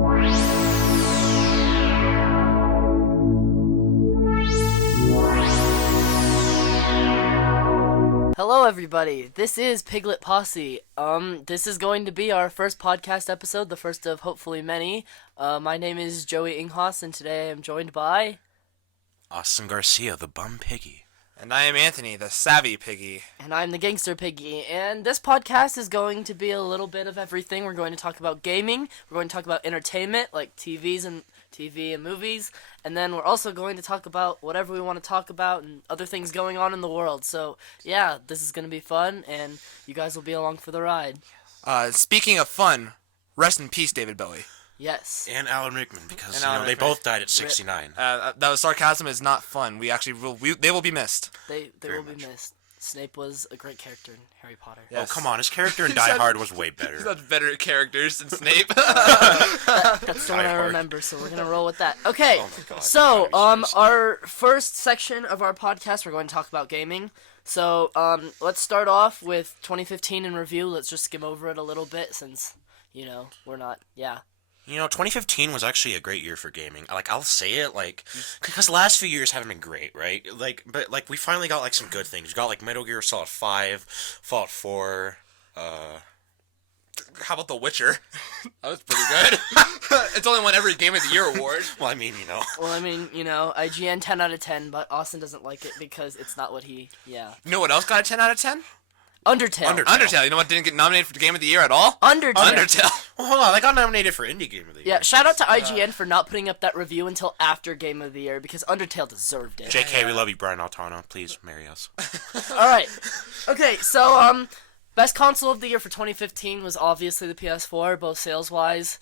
Hello everybody, this is Piglet Posse. This is going to be our first podcast episode, the first of hopefully many. My name is Joey Inghos, and today I am joined by... Austin Garcia, the bum Piggy. And I am Anthony, the savvy Piggy. And I'm the gangster Piggy, and this podcast is going to be a little bit of everything. We're going to talk about gaming, we're going to talk about entertainment, like TV and movies, and then we're also going to talk about whatever we want to talk about and other things going on in the world. So, yeah, this is going to be fun, and you guys will be along for the ride. Speaking of fun, rest in peace, David Bowie. Yes. And Alan Rickman, because Alan they Rickman. both died at 69. That was sarcasm. Is not fun. They will be missed. They Very will be much. missed. Snape was a great character in Harry Potter. Yeah. Oh, come on. His character in Die Hard was way better. He's got better characters than Snape. That's the one I Hard. remember, so we're gonna roll with that. Okay, Oh my God, so that was our first section of our podcast, we're going to talk about gaming. So let's start off with 2015 in review. Let's just skim over it a little bit, since we're not. Yeah. 2015 was actually a great year for gaming. I'll say it, because the last few years haven't been great, right? But we finally got, some good things. We got, Metal Gear Solid 5, Fallout 4, How about The Witcher? That was pretty good. It's only won every Game of the Year award. Well, I mean, IGN 10 out of 10, but Austin doesn't like it because it's not what he. Yeah. You know what else got a 10 out of 10? Undertale. Undertale. You know what didn't get nominated for the Game of the Year at all? Undertale. Well, hold on. They got nominated for Indie Game of the Year. Yeah, shout out to IGN for not putting up that review until after Game of the Year, because Undertale deserved it. JK, we love you, Brian Altano. Please marry us. Alright. Okay, so, best console of the year for 2015 was obviously the PS4, both sales-wise,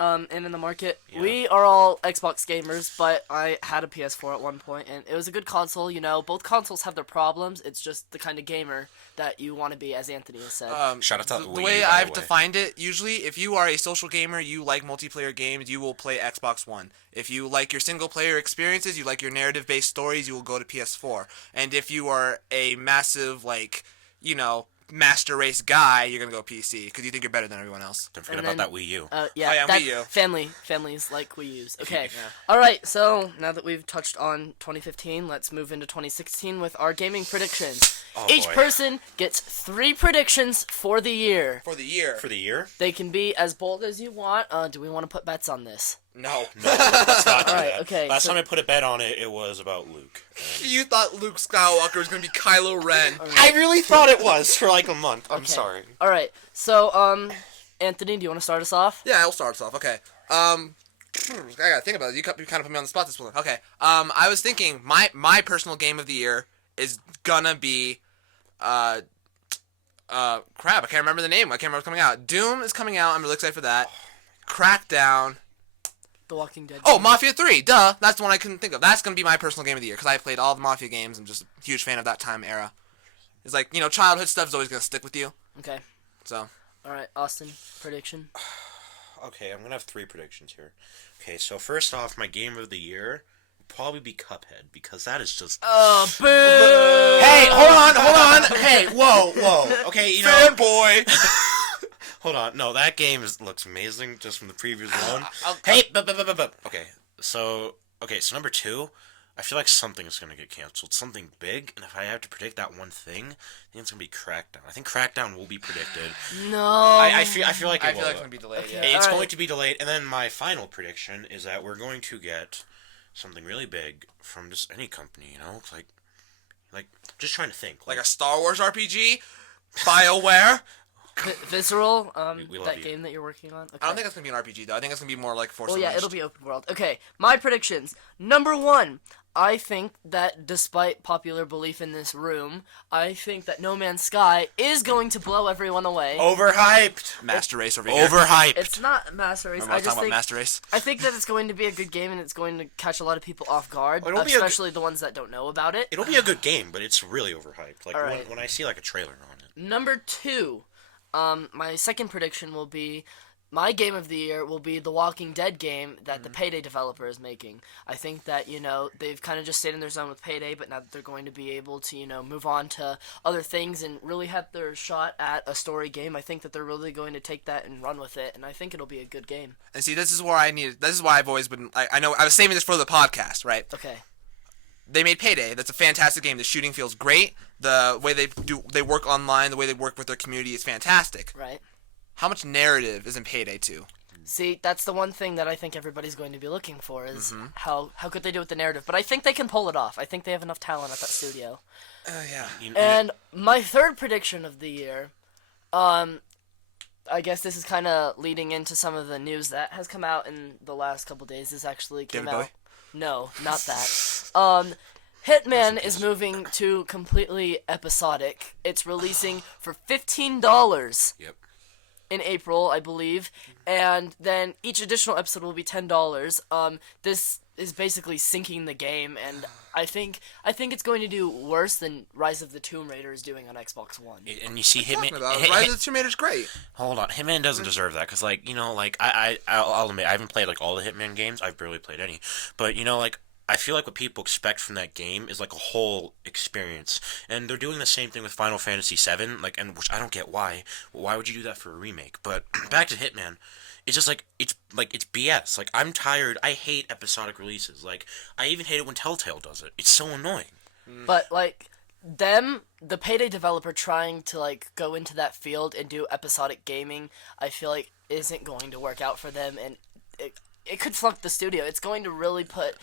and in the market. Yeah. We are all Xbox gamers, but I had a PS4 at one point, and it was a good console, Both consoles have their problems, it's just the kind of gamer that you want to be, as Anthony has said. Shout out to The Wii U, way by I've the way. defined it, usually, if you are a social gamer, you like multiplayer games, you will play Xbox One. If you like your single-player experiences, you like your narrative-based stories, you will go to PS4. And if you are a massive, master race guy, you're gonna go PC because you think you're better than everyone else. Don't forget And about then- that Wii U. Yeah, Wii U. families like Wii U's. Okay. Yeah. Alright, so now that we've touched on 2015, let's move into 2016 with our gaming predictions. Oh, Each boy. person gets 3 predictions for the year. For the year. For the year? They can be as bold as you want. Do we want to put bets on this? No. No, let's not do Alright, that. okay, Last so- time I put a bet on it, it was about Luke. You thought Luke Skywalker was gonna be Kylo Ren. I really thought it was for a month. I'm sorry. Alright, so, Anthony, do you want to start us off? Yeah, I'll start us off. Okay. I gotta think about it. You kind of put me on the spot this one. Okay. I was thinking my personal game of the year is gonna be, crap. I can't remember the name. I can't remember what's coming out. Doom is coming out. I'm really excited for that. Crackdown. The Walking Dead. Oh, Mafia 3. Duh. That's the one I couldn't think of. That's gonna be my personal game of the year because I played all the Mafia games. I'm just a huge fan of that time era. It's childhood stuff is always gonna stick with you. Okay. So. Alright, Austin, prediction? Okay, I'm going to have 3 predictions here. Okay, so first off, my game of the year would probably be Cuphead, because that is just... Oh, boo! Hey, hold on! Hey, whoa! Okay, Fanboy! Hold on, no, that game looks amazing, just from the previous one. Hey, Okay, so number 2, I feel like something is going to get canceled, something big, and if I have to predict that one thing, I think it's going to be Crackdown. I think Crackdown will be predicted. No. I feel like it will. it's gonna be delayed. Okay. Yeah. It's Alright. going to be delayed, and then my final prediction is that we're going to get something really big from just any company, like just trying to think. Like a Star Wars RPG, BioWare. Visceral, We love that you. game that you're working on? Okay. I don't think it's gonna be an RPG though. I think it's gonna be more like Force Well, yeah, Unleashed. it'll be open world. Okay, my predictions. Number 1, I think that despite popular belief in this room, I think that No Man's Sky is going to blow everyone away. Overhyped. Master Race over here. Overhyped. It's not Master Race. Remember I was talking about Master Race? I think that it's going to be a good game and it's going to catch a lot of people off guard, It'll be a especially the ones that don't know about it. It'll be a good game, but it's really overhyped. Like Alright. when I see like a trailer on it. Number 2, my second prediction will be my game of the year will be the Walking Dead game that the Payday developer is making. I think that, they've kind of just stayed in their zone with Payday, but now that they're going to be able to, move on to other things and really have their shot at a story game, I think that they're really going to take that and run with it, and I think it'll be a good game. And see, this is why I've always been, I know, I was saving this for the podcast, right? Okay. They made Payday. That's a fantastic game. The shooting feels great. The way they work online, the way they work with their community is fantastic. Right. How much narrative is in Payday 2? See, that's the one thing that I think everybody's going to be looking for is how could they do with the narrative. But I think they can pull it off. I think they have enough talent at that studio. Yeah. And my third prediction of the year, I guess this is kind of leading into some of the news that has come out in the last couple days. This actually came David out. Bowie? No, not that. Hitman is moving to completely episodic. It's releasing for $15. Yep. In April, I believe, and then each additional episode will be $10. This is basically sinking the game, and I think it's going to do worse than Rise of the Tomb Raider is doing on Xbox One. And you see Hitman. Rise of the Tomb Raider's great. Hold on, Hitman doesn't deserve that because, I'll admit I haven't played all the Hitman games. I've barely played any, but I feel like what people expect from that game is a whole experience, and they're doing the same thing with Final Fantasy VII, and which I don't get why. Why would you do that for a remake? But back to Hitman, it's just it's BS. I'm tired. I hate episodic releases. I even hate it when Telltale does it. It's so annoying. But the Payday developer trying to go into that field and do episodic gaming, I feel like isn't going to work out for them, and it could flunk the studio. It's going to really put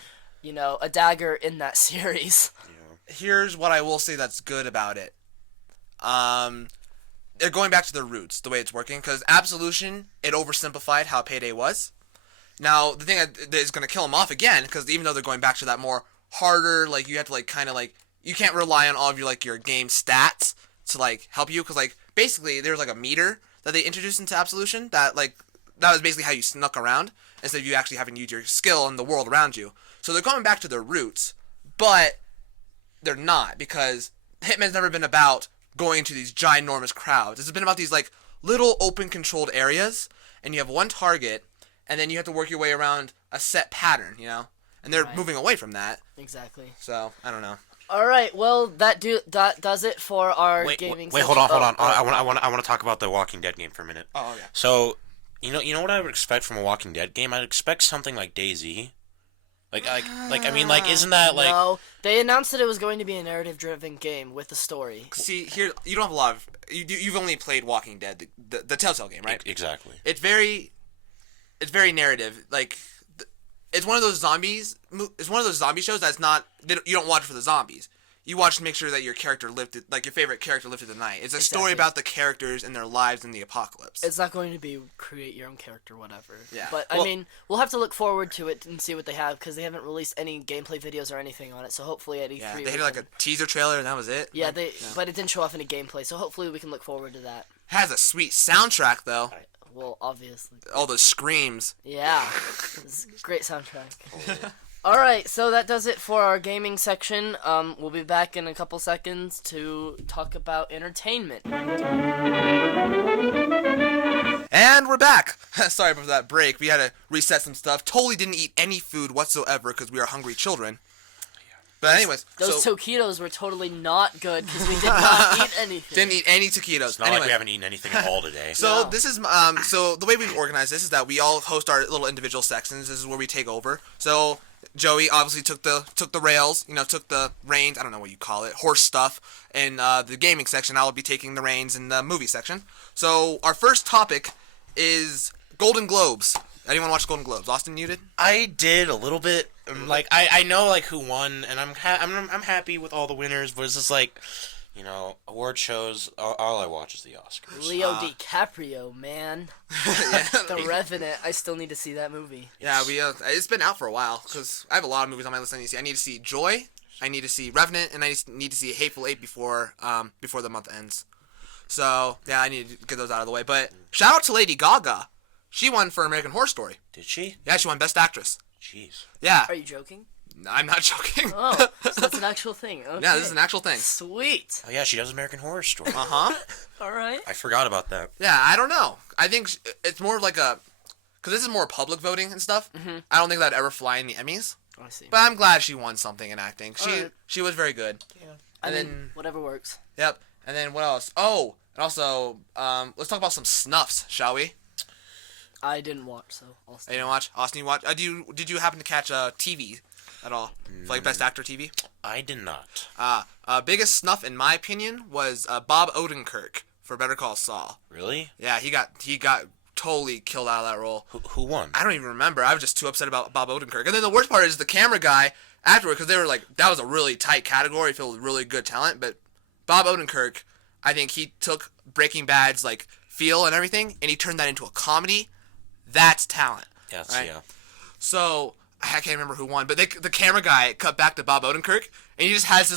a dagger in that series. Yeah. Here's what I will say that's good about it. They're going back to their roots, the way it's working, because Absolution, it oversimplified how Payday was. Now, the thing that is going to kill them off again, because even though they're going back to that more harder, you have to, you can't rely on all of your game stats to, help you, because, basically, there's, a meter that they introduced into Absolution that, that was basically how you snuck around, instead of you actually having to use your skill in the world around you. So they're going back to their roots, but they're not, because Hitman's never been about going into these ginormous crowds. It's been about these little open controlled areas, and you have one target, and then you have to work your way around a set pattern, and they're moving away from that. Exactly. So I don't know. All right, well that does it for our gaming. Wait, hold on. I want to talk about the Walking Dead game for a minute. Oh yeah. So, you know what I would expect from a Walking Dead game? I'd expect something like DayZ. Isn't that No, they announced that it was going to be a narrative-driven game with a story. See, here you don't have a lot of you've only played Walking Dead, the Telltale game, right? Exactly. It's very narrative. It's one of those zombies. It's one of those zombie shows that's not. You don't watch for the zombies. You watch to make sure that your character lived it, your favorite character lived through the night. It's a story about the characters and their lives in the apocalypse. It's not going to be create your own character, whatever. Yeah. But I mean, we'll have to look forward to it and see what they have because they haven't released any gameplay videos or anything on it. So hopefully at E3. Yeah, they had a teaser trailer and that was it. Yeah, but it didn't show off any gameplay. So hopefully we can look forward to that. Has a sweet soundtrack though. Well, obviously. All those screams. Yeah, it's a great soundtrack. Alright, so that does it for our gaming section. We'll be back in a couple seconds to talk about entertainment. And we're back! Sorry for that break. We had to reset some stuff. Totally didn't eat any food whatsoever because we are hungry children. But anyways, those taquitos were totally not good because we did not eat anything. Didn't eat any taquitos. It's not like we haven't eaten anything at all today. So No. this is so the way we've organized this is that we all host our little individual sections. This is where we take over. So Joey obviously took the rails, took the reins. I don't know what you call it, horse stuff. In the gaming section, I will be taking the reins in the movie section. So our first topic is Golden Globes. Anyone watch Golden Globes? Austin, you did? I did a little bit. I know who won, and I'm happy with all the winners. But it's just award shows. All I watch is the Oscars. Leo DiCaprio, man. The Revenant. I still need to see that movie. Yeah, it's been out for a while because I have a lot of movies on my list I need to see. I need to see Joy, I need to see Revenant, and I need to see Hateful Eight before the month ends. So yeah, I need to get those out of the way. But shout out to Lady Gaga. She won for American Horror Story. Did she? Yeah, she won Best Actress. Jeez. Yeah. Are you joking? I'm not joking. Oh, so that's an actual thing. Okay. Yeah, this is an actual thing. Sweet. Oh yeah, she does American Horror Story. Uh-huh. All right. I forgot about that. Yeah, I don't know. I think it's more of because this is more public voting and stuff. Mhm. I don't think that'd ever fly in the Emmys. I see. But I'm glad she won something in acting. Alright. She was very good. I And mean, then whatever works. yep. And then what else? Oh, and also let's talk about some snuffs, shall we? I didn't watch, so I'll You stay. didn't watch? Austin, you watch? Did you happen to catch TV at all? For, like Best Actor TV? I did not. Biggest snuff in my opinion was Bob Odenkirk for Better Call Saul. Really? Yeah, he got totally killed out of that role. Who won? I don't even remember. I was just too upset about Bob Odenkirk. And then the worst part is the camera guy afterward, because they were like, that was a really tight category filled with really good talent. But Bob Odenkirk, I think he took Breaking Bad's like feel and everything, and he turned that into a comedy. That's talent. Yes, right? yeah. So I can't remember who won, but the camera guy cut back to Bob Odenkirk, and he just has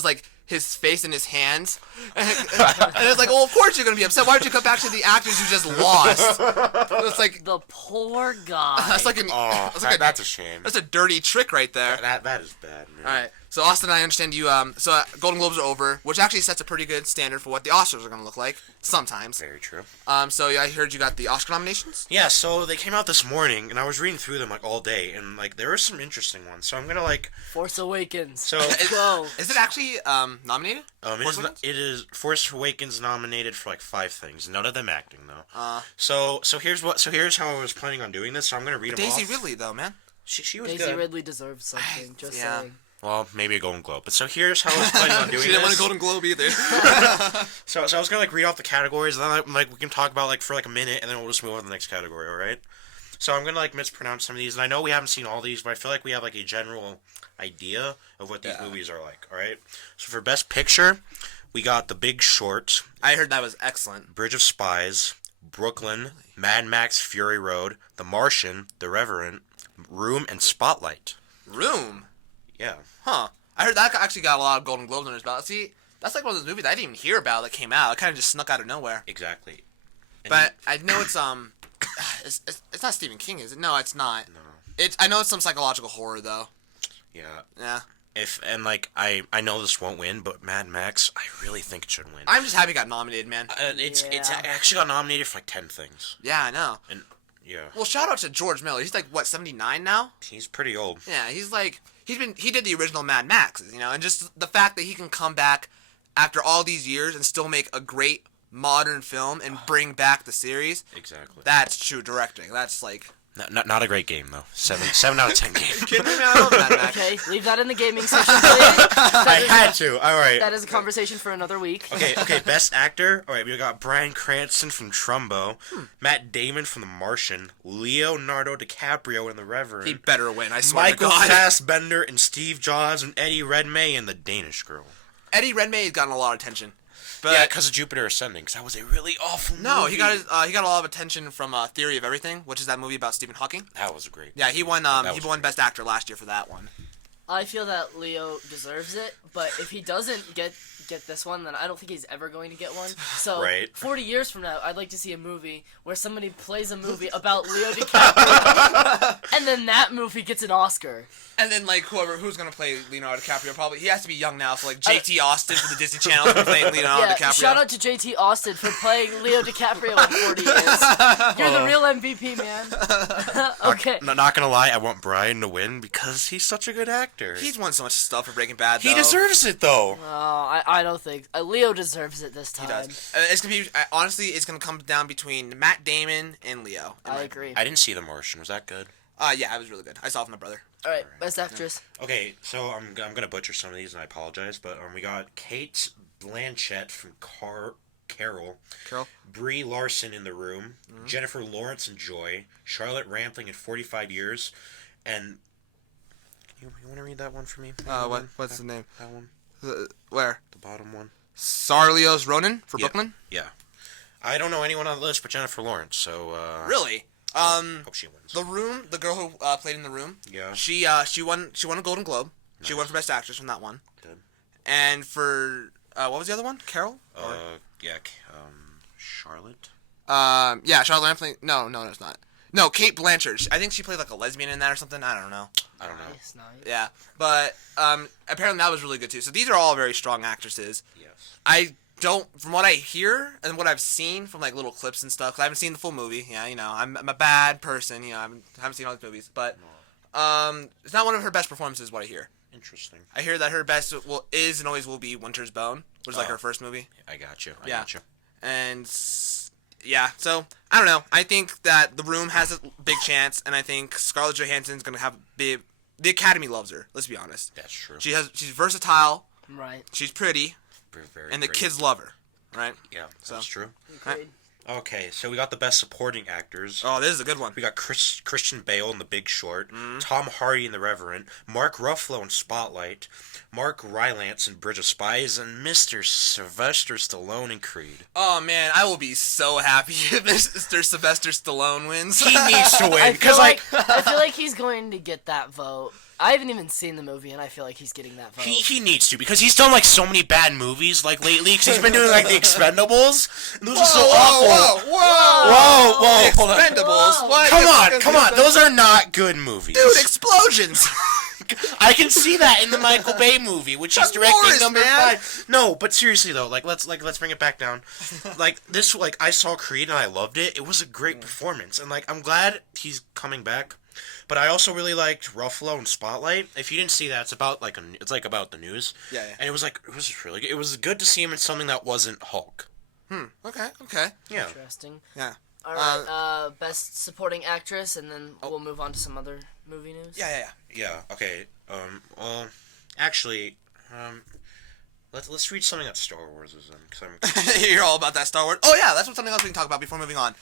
his face in his hands, and it's like, well, of course you're gonna be upset. Why don't you cut back to the actors who just lost? It's like The poor guy. that's like That's a shame. that's a dirty trick right there. That is bad, man. All right, so Austin, I understand you. Golden Globes are over, which actually sets a pretty good standard for what the Oscars are gonna look like sometimes. Very true. So I heard you got the Oscar nominations. Yeah, so they came out this morning, and I was reading through them like all day, and like there were some interesting ones. So I'm gonna Force Awakens. So Go. Is it actually nominated? Force Awakens? it is Force Awakens nominated for like 5 things. None of them acting though. So here's how I was planning on doing this. So I'm gonna read them Daisy off. Ridley though, man. She was Daisy good. Ridley deserves something. Just Yeah. saying. Well, maybe a Golden Globe. But so here's how I was planning on doing She didn't this. win a Golden Globe either. So I was gonna like read off the categories, and then we can talk about like for like a minute, and then we'll just move on to the next category. All right? So I'm gonna like mispronounce some of these, and I know we haven't seen all these, but I feel like we have like a general idea of what these movies are like. All right? So for Best Picture, we got The Big Short, I heard that was excellent. Bridge of Spies, Brooklyn, Mad Max: Fury Road, The Martian, The Revenant, Room, and Spotlight. Room. Yeah. Huh. I heard that actually got a lot of Golden Globes under his belt. See, that's like one of those movies I didn't even hear about that came out. It kind of just snuck out of nowhere. Exactly. And But I know it's it's not Stephen King, is it? No, it's not. No. I know it's some psychological horror though. Yeah. Yeah. I know this won't win, but Mad Max, I really think it should win. I'm just happy it got nominated, man. It's Yeah. actually got nominated for like 10 things. Yeah, I know. And yeah, Well, shout out to George Miller. He's like what, 79 now? he's pretty old. Yeah, he did the original Mad Maxes, and just the fact that he can come back after all these years and still make a great modern film and bring back the series. Exactly. That's true directing. That's like Not a great game though. 7 out of 10 game. kidding me, man? I love Mad Max. Okay, leave that in the gaming section, please. I had to. All right. That is a conversation for another week. Okay. Best actor. All right, we got Bryan Cranston from Trumbo, Matt Damon from The Martian, Leonardo DiCaprio in The Revenant, He better win. I swear Michael to God. Fassbender and Steve Jobs, and Eddie Redmayne in The Danish Girl. Eddie Redmayne has gotten a lot of attention. But Yeah, because of Jupiter Ascending. Because that was a really awful movie. no, he got a lot of attention from Theory of Everything, which is that movie about Stephen Hawking. That was great. Yeah, he won. That He was won great. Best Actor last year for that one. I feel that Leo deserves it, but if he doesn't get this one, then I don't think he's ever going to get one. So, Right. 40 years from now, I'd like to see a movie where somebody plays a movie about Leo DiCaprio, and then that movie gets an Oscar. And then like who's gonna play Leonardo DiCaprio? Probably he has to be young now. So like J.T. Austin for the Disney Channel is playing Leonardo Yeah, DiCaprio. shout out to JT Austin for playing Leo DiCaprio in 40 years. You're the real MVP, man. Okay. Not gonna lie, I want Brian to win because he's such a good actor. He's won so much stuff for Breaking Bad. He though. deserves it though. I don't think Leo deserves it this time. He does. It's gonna be honestly, it's gonna come down between Matt Damon and Leo. I agree. I didn't see The Martian. Was that good? Yeah, it was really good. I saw it with my brother. All right, best actress. Okay, so I'm gonna butcher some of these and I apologize, but we got Kate Blanchett from Carol, Brie Larson in The Room, Jennifer Lawrence in Joy, Charlotte Rampling in 45 Years, and you want to read that one for me? What's the name? That one, Where? the bottom one. Sarlios Ronan for Yeah. Brooklyn. Yeah, I don't know anyone on the list but Jennifer Lawrence, so Really? hope she wins. The Room, the girl who played in The Room. Yeah. She won a Golden Globe. She won for Best Actress from that one. Good. And for what was the other one? Carol? Yeah, Charlotte. Yeah, Charlotte Rampling. No, it's not. No, Kate Blanchett. I think she played like a lesbian in that or something. I don't know. I don't know. Nice. Yeah, but apparently that was really good too. So these are all very strong actresses. Yes. I don't, from what I hear and what I've seen from like little clips and stuff, because I haven't seen the full movie. Yeah, I'm a bad person. I haven't seen all these movies, but it's not one of her best performances. What I hear. Interesting. I hear that her best is and always will be Winter's Bone, which is like her first movie. I got you. And yeah, so I don't know. I think that The Room has a big chance, and I think Scarlett Johansson's gonna have the Academy loves her. Let's be honest. That's true. She's versatile. Right. She's pretty. Very And the pretty. kids love her. Right. Yeah, So. that's true. Agreed. Okay, so we got the best supporting actors. Oh, this is a good one. We got Christian Bale in The Big Short, Tom Hardy in The Revenant, Mark Ruffalo in Spotlight, Mark Rylance in Bridge of Spies, and Mr. Sylvester Stallone in Creed. Oh man, I will be so happy if Mr. Sylvester Stallone wins. He needs to win I feel because I feel like he's going to get that vote. I haven't even seen the movie, and I feel like he's getting that vote. he needs to because he's done like so many bad movies like lately because he's been doing like The Expendables. And those are so awful. Whoa, hold on. Expendables. What? Come on. Those are not good movies. Dude, explosions. I can see that in the Michael Bay movie, which he's Chuck directing Norris, number man. 5. No, but seriously though, let's bring it back down. This, I saw Creed and I loved it. It was a great performance, and I'm glad he's coming back. But I also really liked Ruffalo and Spotlight. If you didn't see that, it's about about the news. Yeah. And it was really good. It was good to see him in something that wasn't Hulk. Okay. Yeah. Interesting. Yeah. All right. Best supporting actress, and then we'll move on to some other movie news. Yeah. Yeah. Okay. Well, actually, let's read something that Star Wars is in because I'm. You're all about that Star Wars. Oh yeah, that's something else we can talk about before moving on.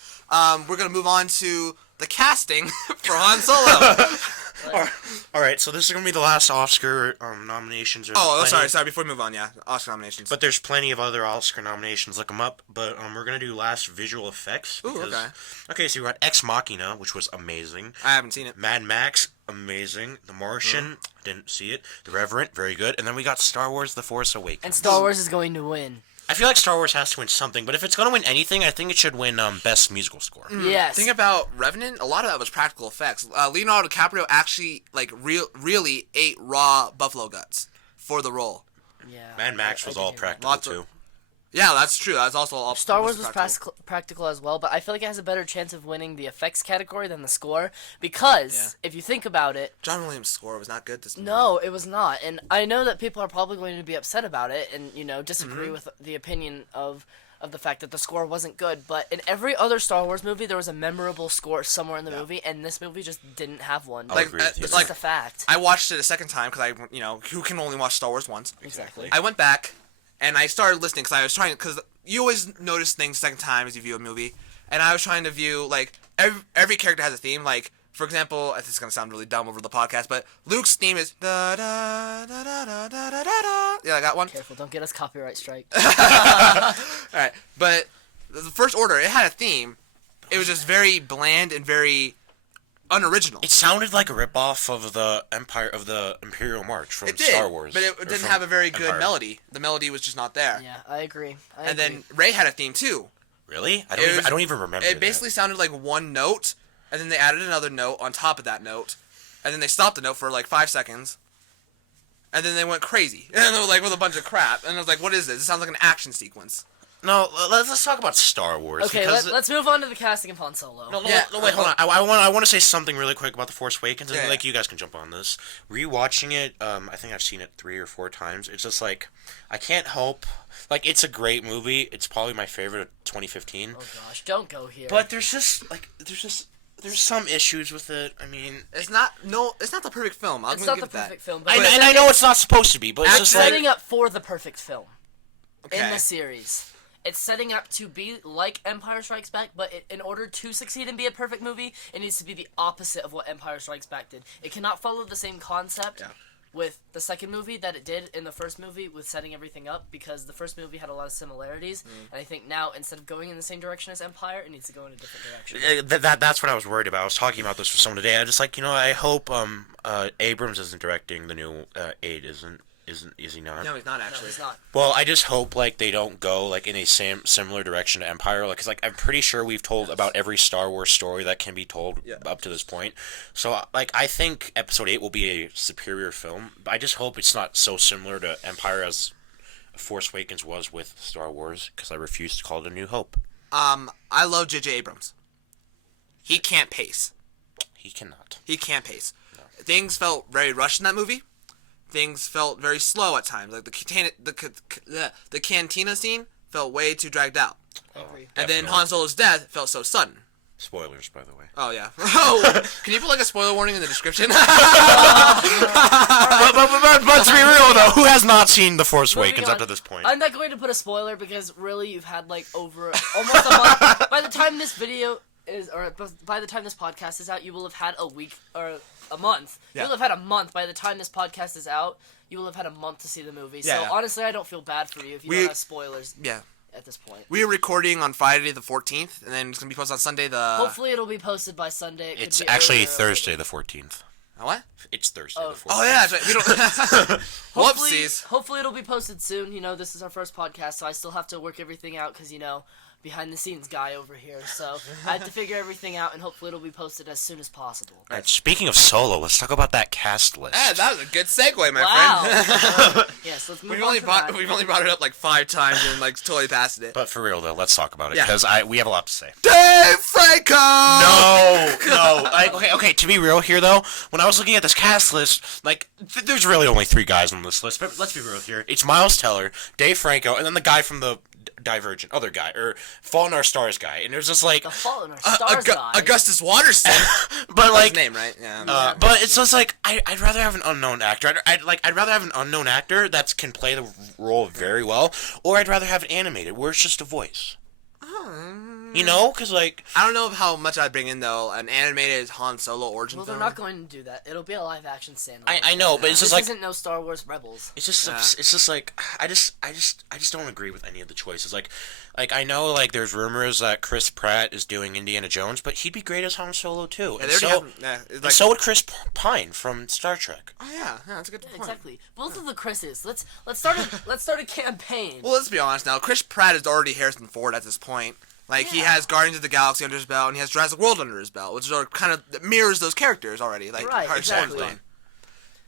We're gonna move on to the casting for Han Solo. All right, so this is gonna be the last Oscar nominations. Sorry. Before we move on, Oscar nominations. But there's plenty of other Oscar nominations. Look them up. But we're gonna do last visual effects. Ooh, okay. Okay, so we got Ex Machina, which was amazing. I haven't seen it. Mad Max, amazing. The Martian, didn't see it. The Revenant, very good. And then we got Star Wars: The Force Awakens. And Star Wars is going to win. I feel like Star Wars has to win something, but if it's gonna win anything, I think it should win Best Musical Score. Yes. Think about Revenant. A lot of that was practical effects. Leonardo DiCaprio actually really ate raw buffalo guts for the role. Yeah. Mad Max was all practical too. Yeah, that's true. That's also all. Star Wars was practical as well, but I feel like it has a better chance of winning the effects category than the score because if you think about it, John Williams' score was not good this movie. No, it was not, and I know that people are probably going to be upset about it and disagree with the opinion of the fact that the score wasn't good. But in every other Star Wars movie, there was a memorable score somewhere in the movie, and this movie just didn't have one. It's just a fact. I watched it a second time because who can only watch Star Wars once? Exactly. I went back. And I started listening because you always notice things second time as you view a movie. And I was trying to view, every character has a theme. For example, this is going to sound really dumb over the podcast, but Luke's theme is da da da da da da da da. Yeah, I got one. Careful, don't get us copyright strike. Alright, but the First Order, it had a theme. It was just very bland and very unoriginal. It sounded like a ripoff of the Imperial March from Star Wars. But it didn't have a very good melody. The melody was just not there. Yeah, I agree. Then Rey had a theme too. Really? I don't even remember. It basically sounded like one note, and then they added another note on top of that note, and then they stopped the note for 5 seconds, and then they went crazy, and they were with a bunch of crap, and I was like, "What is this? It sounds like an action sequence." No, let's talk about Star Wars. Okay, let's move on to the casting of Han Solo. No, wait, hold on. I want to say something really quick about The Force Awakens, and you guys can jump on this. Rewatching it, I think I've seen it 3 or 4 times. It's just I can't help. It's a great movie. It's probably my favorite of 2015. Oh gosh, don't go here. But there's some issues with it. I mean, it's not the perfect film. It's not the perfect film. But I know it's not supposed to be, but it's just setting up for the perfect film in Okay. the series. It's setting up to be like Empire Strikes Back, but in order to succeed and be a perfect movie, it needs to be the opposite of what Empire Strikes Back did. It cannot follow the same concept with the second movie that it did in the first movie with setting everything up, because the first movie had a lot of similarities, and I think now, instead of going in the same direction as Empire, it needs to go in a different direction. That's what I was worried about. I was talking about this with someone today. I just I hope Abrams isn't directing the new 8, is he not? No, he's not actually. No, he's not. Well, I just hope they don't go in a similar direction to Empire, because I'm pretty sure we've told about every Star Wars story that can be told up to this point. So I think Episode 8 will be a superior film. But I just hope it's not so similar to Empire as Force Awakens was with Star Wars because I refuse to call it A New Hope. I love J.J. Abrams. He can't pace. He cannot. He can't pace. No. Things felt very rushed in that movie. Things felt very slow at times. Like the cantina scene felt way too dragged out. Oh, and then Han Solo's death felt so sudden. Spoilers, by the way. Oh, yeah. Oh, can you put, like, a spoiler warning in the description? But to be real, though, who has not seen The Force Awakens up to this point? I'm not going to put a spoiler because, really, you've had, like, over almost a month. By the time this video is, or by the time this podcast is out, you will have had a week, or a month. Yeah. You'll have had a month. By the time this podcast is out, you will have had a month to see the movie. Yeah, so, honestly, I don't feel bad for you if you don't have spoilers. Yeah. At this point, we are recording on Friday the 14th, and then it's gonna be posted on Sunday the. Hopefully, it'll be posted by Sunday. It's actually Thursday the 14th. What? It's Thursday the 14th. Oh yeah, that's right. We don't. Whoopsies. Hopefully, it'll be posted soon. You know, this is our first podcast, so I still have to work everything out because behind the scenes guy over here. So I have to figure everything out, and hopefully, it'll be posted as soon as possible. All right, speaking of Solo, let's talk about that cast list. Yeah, that was a good segue, my friend. Yes, let's move on. We've only brought it up like 5 times and like totally passed it. But for real though, let's talk about it because we have a lot to say. Dave Franco. No. Okay. To be real here though, when I was looking at this cast list, like there's really only 3 guys on this list. But let's be real here. It's Miles Teller, Dave Franco, and then the guy from the Divergent, other guy, or Fault in Our Stars guy, and there's just like the Fault in Our Stars guy, Augustus Waterston, but like his name, right? Yeah. But it's just like I'd rather have an unknown actor. I'd rather have an unknown actor that can play the role very well, or I'd rather have it animated where it's just a voice. You know, because like I don't know how much I'd bring in though an animated Han Solo origin film. Well, they're not going to do that. It'll be a live action standalone. I know, but it's just this like isn't no Star Wars Rebels. It's just like I just don't agree with any of the choices. Like I know like there's rumors that Chris Pratt is doing Indiana Jones, but he'd be great as Han Solo too. Yeah, and so would Chris Pine from Star Trek. Oh yeah, that's a good point. Exactly. Both of the Chris's. Let's start a campaign. Well, let's be honest now. Chris Pratt is already Harrison Ford at this point. Like, he has Guardians of the Galaxy under his belt, and he has Jurassic World under his belt, which are kind of mirrors those characters already. Like, right, exactly.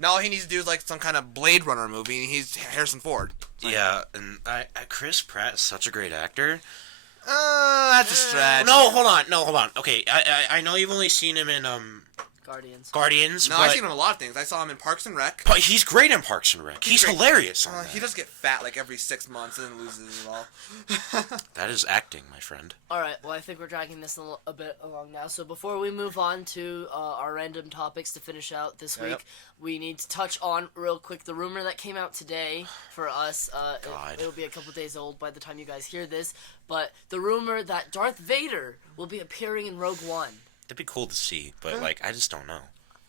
Now all he needs to do is, like, some kind of Blade Runner movie, and he's Harrison Ford. Like, yeah, and Chris Pratt is such a great actor. That's a stretch. No, hold on. Okay, I know you've only seen him in, Guardians. No, I've seen him in a lot of things. I saw him in Parks and Rec. But he's great in Parks and Rec. He's hilarious. He does get fat like every 6 months and then loses it all. That is acting, my friend. Alright, well I think we're dragging this a bit along now. So before we move on to our random topics to finish out this week, we need to touch on real quick the rumor that came out today for us. It'll be a couple days old by the time you guys hear this. But the rumor that Darth Vader will be appearing in Rogue One. That'd be cool to see, but like I just don't know.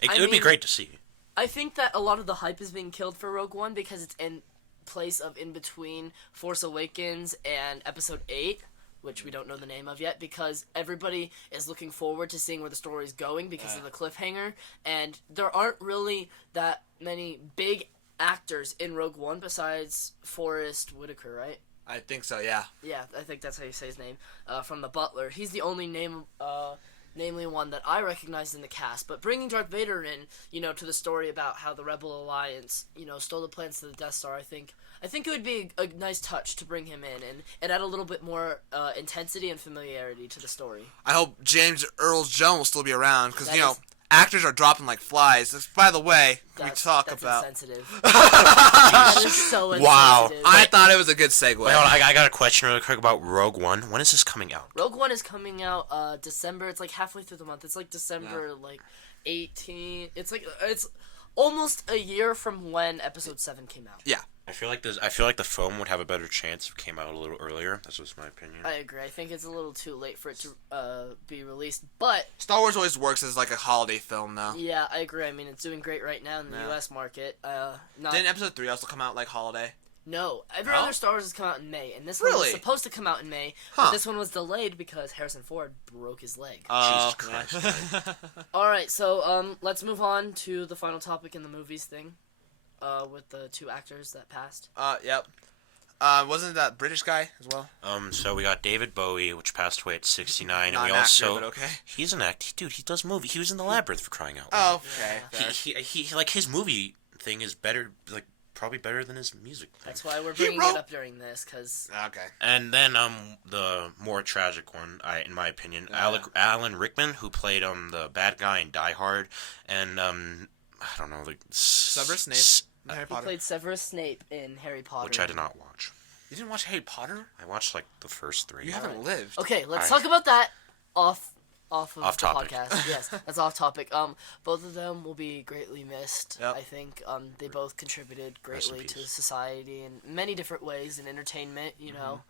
It would be great to see. I think that a lot of the hype is being killed for Rogue One because it's in place of in between Force Awakens and Episode 8, which we don't know the name of yet, because everybody is looking forward to seeing where the story is going because of the cliffhanger, and there aren't really that many big actors in Rogue One besides Forrest Whitaker, right? I think so, yeah. Yeah, I think that's how you say his name. From The Butler. He's the only namely one that I recognized in the cast. But bringing Darth Vader in, to the story about how the Rebel Alliance, stole the plans to the Death Star, I think it would be a nice touch to bring him in and add a little bit more intensity and familiarity to the story. I hope James Earl Jones will still be around, because, actors are dropping like flies. By the way, that's insensitive. That is so insensitive. Wow. I thought it was a good segue. Wait, hold on, I got a question really quick about Rogue One. When is this coming out? Rogue One is coming out December. It's like halfway through the month. It's like December 18. It's almost a year from when Episode 7 came out. Yeah. I feel like the film would have a better chance if it came out a little earlier. That's just my opinion. I agree. I think it's a little too late for it to be released, but Star Wars always works as like a holiday film, though. Yeah, I agree. I mean, it's doing great right now in the U.S. market. Didn't Episode 3 also come out like holiday? No, every other Star Wars has come out in May, and this one was supposed to come out in May, but this one was delayed because Harrison Ford broke his leg. Jesus Christ. Alright, so let's move on to the final topic in the movies thing, with the 2 actors that passed. Yep. Wasn't that British guy as well? So we got David Bowie, which passed away at 69, and we also... also... Actor, but okay. He's an actor. Dude, he does movies. He was in The Labyrinth, for crying out Oh, loud. okay. He like, his movie thing is better, like, probably better than his music thing. That's why we're bringing it up during this, because... Okay. And then the more tragic one, in my opinion, Alan Rickman, who played the bad guy in Die Hard, and I don't know, like Severus Snape in Harry He Potter. played Severus Snape in Harry Potter. which I did not watch. You didn't watch Harry Potter? I watched like the first 3. You haven't lived. Okay, let's Alright. talk about that off of Off the topic. podcast. Yes, that's off topic. Both of them will be greatly missed. Yep. I think they both contributed Rest in greatly to peace. society in many different ways in entertainment. You know,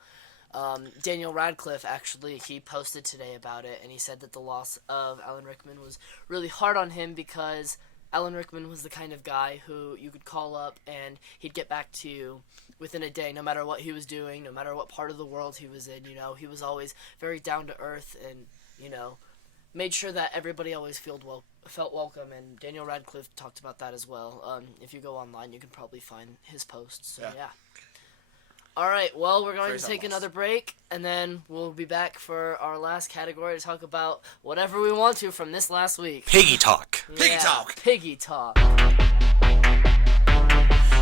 Daniel Radcliffe actually he posted today about it, and he said that the loss of Alan Rickman was really hard on him because Alan Rickman was the kind of guy who you could call up and he'd get back to you within a day, no matter what he was doing, no matter what part of the world he was in. You know, he was always very down to earth and, you know, made sure that everybody always felt welcome, and Daniel Radcliffe talked about that as well. If you go online, you can probably find his posts. So, yeah. All right, well, we're going to take another break, and then we'll be back for our last category to talk about whatever we want to from this last week. Piggy Talk. Piggy Talk. Piggy Talk.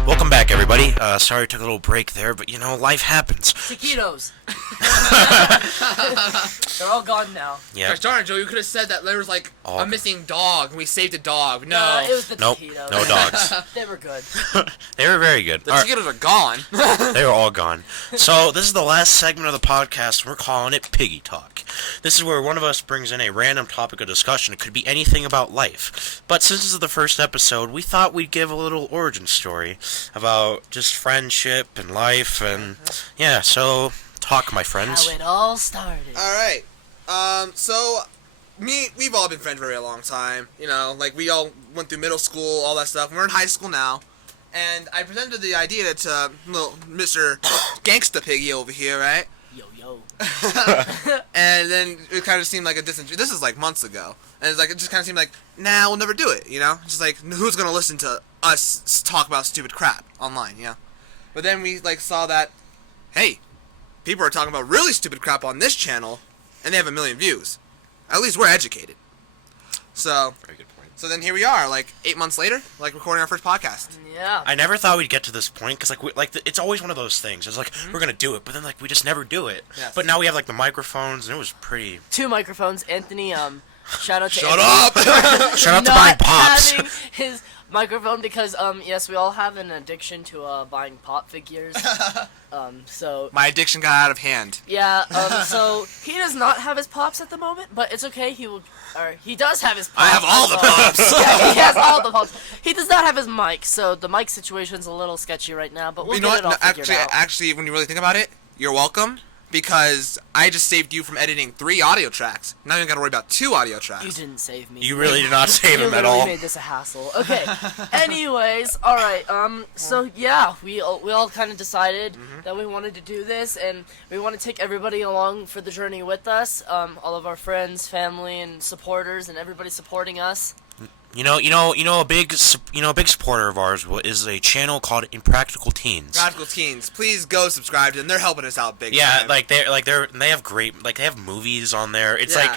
Welcome back, everybody. Sorry I took a little break there, but life happens. Taquitos. They're all gone now. Yeah. Gosh darn it, Joe, you could have said that there was like a missing dog and we saved a dog. No. It was the Nope. taquitos. No dogs. They were good. They were very good. The All right. taquitos are gone. They were all gone. So this is the last segment of the podcast. We're calling it Piggy Talk. This is where one of us brings in a random topic of discussion. It could be anything about life. But since this is the first episode, we thought we'd give a little origin story about just friendship and life. And yeah, so talk, my friends. How it all started. Alright. So we've all been friends for a very long time. You know, like we all went through middle school, all that stuff. We're in high school now. And I presented the idea to little Mr. Gangsta Piggy over here, right? Yo, yo. And then it kind of seemed like a distant. This is like months ago, and it's like it just kind of seemed like, nah, we'll never do it. You know, just like who's gonna listen to us talk about stupid crap online? You know. But then we like saw that, hey, people are talking about really stupid crap on this channel, and they have 1 million views. At least we're educated. So. Very good point. So then here we are, like 8 months later, like recording our first podcast. Yeah. I never thought we'd get to this point because it's always one of those things. It's like we're gonna do it, but then like we just never do it. Yes. But now we have like the microphones, and it was pretty. 2 microphones. Anthony, shout out to Shut Anthony. up! Shout out to buying Not pops. having his microphone because, yes, we all have an addiction to, buying pop figures. So, My addiction got out of hand. yeah, so he does not have his pops at the moment, but it's okay. He does have his pops. I have all the pops. Yeah, he has all the pops. He does not have his mic, so the mic situation's a little sketchy right now, but we'll You know get what? it all figured out. Actually, when you really think about it, you're welcome. Because I just saved you from editing 3 audio tracks. Now you gotta worry about 2 audio tracks. You didn't save me. You really did not save You him at literally all. made this a hassle. Okay. Anyways, all right. So yeah, we all kind of decided that we wanted to do this, and we want to take everybody along for the journey with us. All of our friends, family, and supporters, and everybody supporting us. A big supporter of ours is a channel called Impractical Teens. Practical Teens, please go subscribe to them. They're helping us out big Yeah, time. they have great they have movies on there. It's Yeah.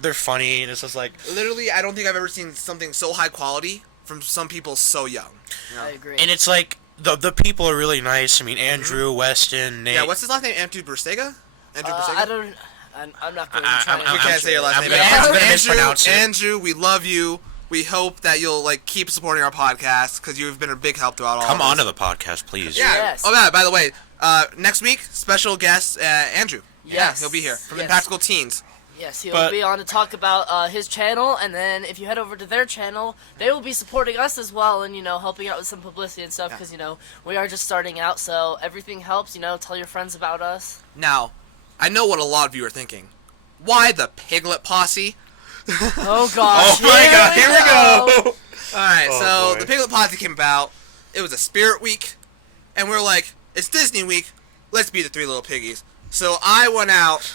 they're funny, and it's just like. Literally, I don't think I've ever seen something so high quality from some people so young. You know? I agree. And it's like the people are really nice. I mean, Andrew, Weston, Nate. Yeah, what's his last name? Andrew Bersega? Andrew Bersega? I don't. I'm not going to I- try I'm- to. We can't say your last I'm name. gonna- I'm gonna mispronounce it. Andrew, we love you. We hope that you'll keep supporting our podcast because you've been a big help throughout all. Come of on this. to the podcast, please. Yeah. Yes. Oh, yeah. By the way, next week special guest Andrew. Yeah, Yes. he'll be here from Yes. Impractical Teens. Yes, he'll But- be on to talk about his channel, and then if you head over to their channel, they will be supporting us as well, and helping out with some publicity and stuff, because we are just starting out, so everything helps. Tell your friends about us. Now, I know what a lot of you are thinking. Why the Piglet Posse? Oh gosh! Oh my God, here we go. All right, Oh, so boy. the Piglet Posse came about. It was a Spirit Week, and we're like, it's Disney Week. Let's be the 3 little piggies. So I went out,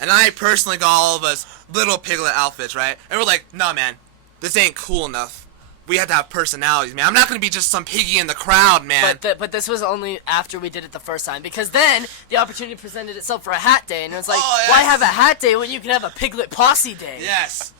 and I personally got all of us little piglet outfits, right? And we're like, nah, man, this ain't cool enough. We have to have personalities, man. I'm not gonna be just some piggy in the crowd, man. But this was only after we did it the first time, because then the opportunity presented itself for a hat day, and it was like, Oh, yes. why have a hat day when you can have a Piglet Posse day? Yes.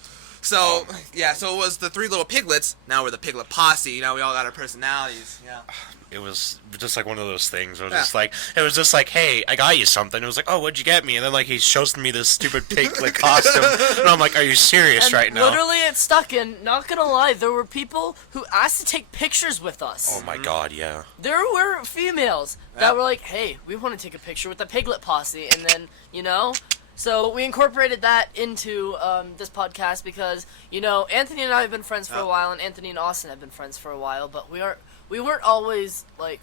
So yeah, so it was the three little piglets. Now we're the piglet posse. You know, we all got our personalities. Yeah. It was just like one of those things. It was just like, hey, I got you something. It was like, oh, what'd you get me? And then like he shows me this stupid piglet costume, and I'm like, are you serious And right now? literally, it stuck in. Not gonna lie, there were people who asked to take pictures with us. Oh my god, yeah. There were females that were like, hey, we want to take a picture with the piglet posse, and then, you know, so we incorporated that into this podcast because, you know, Anthony and I have been friends for a while, and Anthony and Austin have been friends for a while, but we weren't always, like,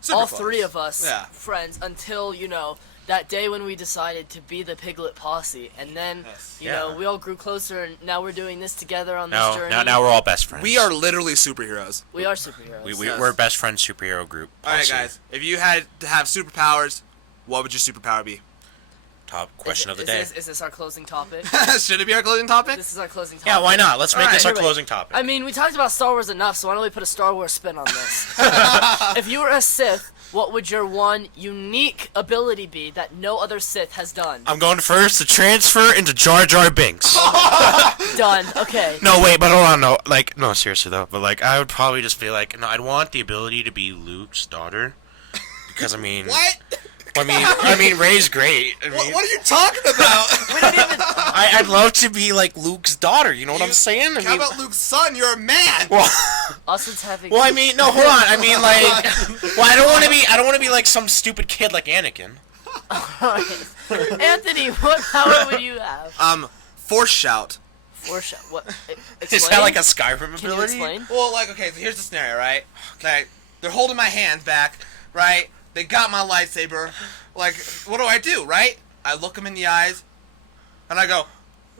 Super all close. three of us Yeah. friends until, you know, that day when we decided to be the piglet posse, and then, you know, we all grew closer, and now we're doing this together on this journey. Now we're all best friends. We are literally superheroes. We are superheroes. We're a best friend superhero group. All right, Posse. guys. If you had to have superpowers, what would your superpower be? Top question of the Is day. Is this our closing topic? Should it be our closing topic? This is our closing topic. Yeah, why not? Let's make this our Here, wait. closing topic. I mean, we talked about Star Wars enough, so why don't we put a Star Wars spin on this? If you were a Sith, what would your one unique ability be that no other Sith has done? I'm going first to transfer into Jar Jar Binks. Done. Okay. No, wait, but hold on, no, seriously though, but like, I would probably just be like, no, I'd want the ability to be Luke's daughter, because I mean, What? I mean, Rey's great. I mean, What are you talking about? We don't even. I'd love to be like Luke's daughter. You know what I'm saying? How about Luke's son? You're a man. Well, Austin's having. well, I mean, no, hold on. I mean, like, well, I don't want to be like some stupid kid like Anakin. Anthony, what power would you have? Force shout. Force. What? Is Explain? that like a Skyrim Can you ability? explain? Well, like, okay, so here's the scenario, right? Like, they're holding my hands back, right? They got my lightsaber. Like, what do, right? I look them in the eyes, and I go,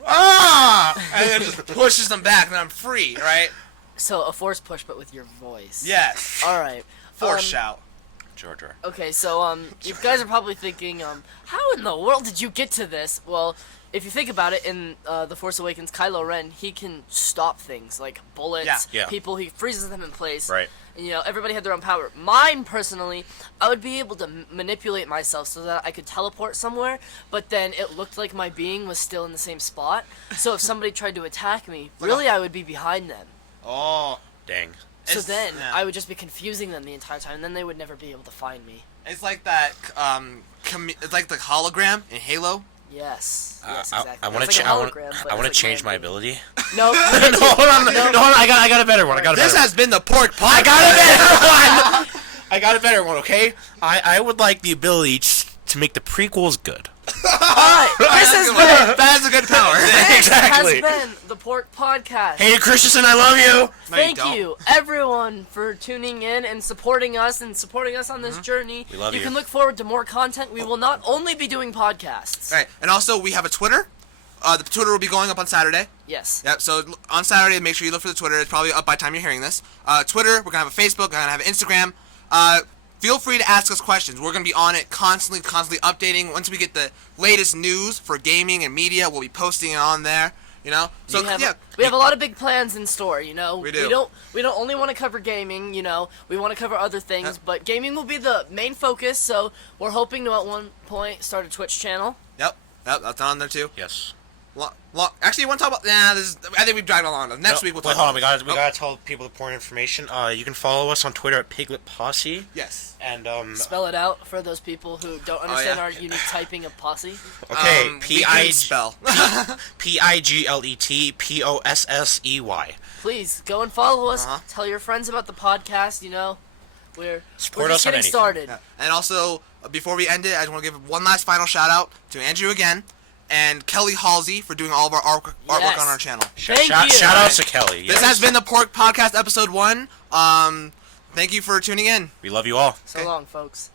ah! And then just pushes them back, and I'm free, right? So a force push, but with your voice. Yes. All right. Force shout. Jar Jar. Okay, so you guys are probably thinking, how in the world did you get to this? Well, if you think about it, in The Force Awakens, Kylo Ren, he can stop things like bullets, Yeah. people. He freezes them in place. Right. And, you know, everybody had their own power. Mine, personally, I would be able to manipulate myself so that I could teleport somewhere, but then it looked like my being was still in the same spot. So if somebody tried to attack me, really, I would be behind them. Oh. Dang. So It's- then yeah. I would just be confusing them the entire time, and then they would never be able to find me. It's like that, it's like the hologram in Halo. Yes. Yes, exactly. I want It's to like a hologram, but I want to it's like change my branded. ability. No. no, hold on. No, hold on. I got a better one. This has been the Pork Podcast. I got a better one. I got a better one. Okay. I would like the ability to make the prequels good. Alright, this has been That's a good power. Exactly. has been the Pork Podcast. Hey, Christensen, I love you. Thank don't. you, everyone, for tuning in and supporting us on this journey. We love you. can look forward to more content. We will not only be doing podcasts. Right, and also we have a Twitter. The Twitter will be going up on Saturday. Yes. Yep. So on Saturday, make sure you look for the Twitter. It's probably up by the time you're hearing this. Twitter. We're gonna have a Facebook. We're gonna have an Instagram. Feel free to ask us questions. We're gonna be on it constantly updating. Once we get the latest news for gaming and media, we'll be posting it on there. You know. So we have, yeah. we have a lot of big plans in store, you know. We do. We don't only want to cover gaming, you know. We want to cover other things, but gaming will be the main focus. So we're hoping to at one point start a Twitch channel. Yep. That's on there too. Yes. Actually, you want to talk about? Nah, I think we've dragged along. Next week we'll talk. Wait, hold on. about We gotta tell people the important information. You can follow us on Twitter at Piglet Posse. Yes. And Spell it out for those people who don't understand yeah. our unique typing of posse. Okay, we can spell. PIGLETPOSSEY. Please go and follow us. Uh-huh. Tell your friends about the podcast. You know, we're Support just us on getting anything. started. Yeah. And also, before we end it, I just want to give one last final shout out to Andrew again and Kelly Halsey for doing all of our artwork Yes. on our channel. Thank you. Shout out to Kelly. This Yes. has been the Pork Podcast episode 1. Thank you for tuning in. We love you all. So long, folks.